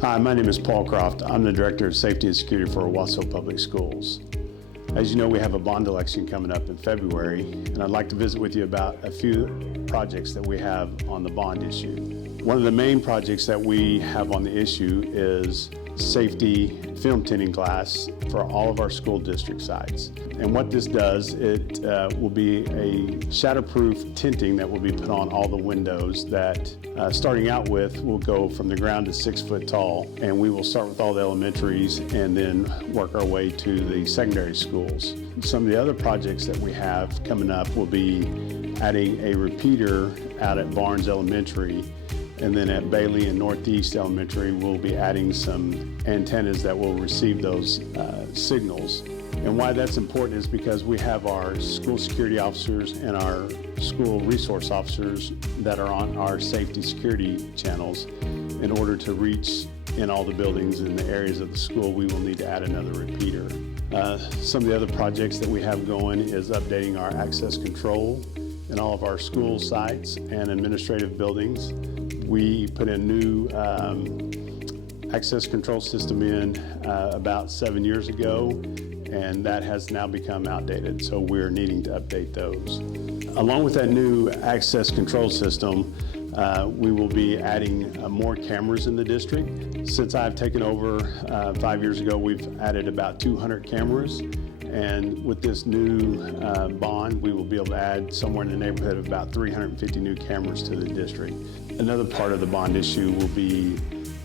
Hi, my name is Paul Croft. I'm the Director of Safety and Security for Owasso Public Schools. As you know, we have a bond election coming up in February, and I'd like to visit with you about a few projects that we have on the bond issue. One of the main projects that we have on the issue is safety film tinting glass for all of our school district sites. And what this does, it will be a shatterproof tinting that will be put on all the windows that, starting out with, will go from the ground to 6 foot tall. And we will start with all the elementaries and then work our way to the secondary schools. Some of the other projects that we have coming up will be adding a repeater out at Barnes Elementary. And then at Bailey and Northeast Elementary, we'll be adding some antennas that will receive those signals. And why that's important is because we have our school security officers and our school resource officers that are on our safety security channels. In order to reach in all the buildings in the areas of the school, we will need to add another repeater. Some of the other projects that we have going is updating our access control in all of our school sites and administrative buildings. We put a new access control system in about 7 years ago, and that has now become outdated, so we're needing to update those. Along with that new access control system, we will be adding more cameras in the district. Since I've taken over 5 years ago, we've added about 200 cameras. And with this new bond, we will be able to add somewhere in the neighborhood of about 350 new cameras to the district. Another part of the bond issue will be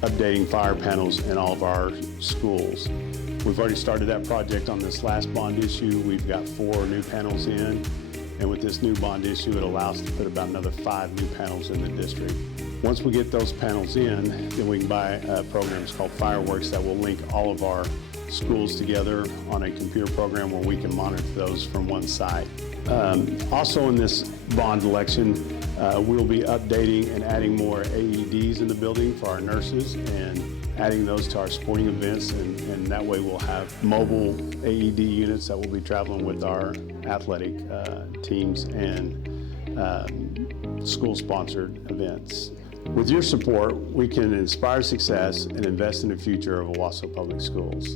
updating fire panels in all of our schools. We've already started that project on this last bond issue. We've got 4 new panels in, and with this new bond issue, it allows us to put about another 5 new panels in the district. Once we get those panels in, then we can buy programs called Fireworks that will link all of our schools together on a computer program where we can monitor those from one site. Also in this bond election, we'll be updating and adding more AEDs in the building for our nurses and adding those to our sporting events, and that way we'll have mobile AED units that will be traveling with our athletic teams and school-sponsored events. With your support, we can inspire success and invest in the future of Owasso Public Schools.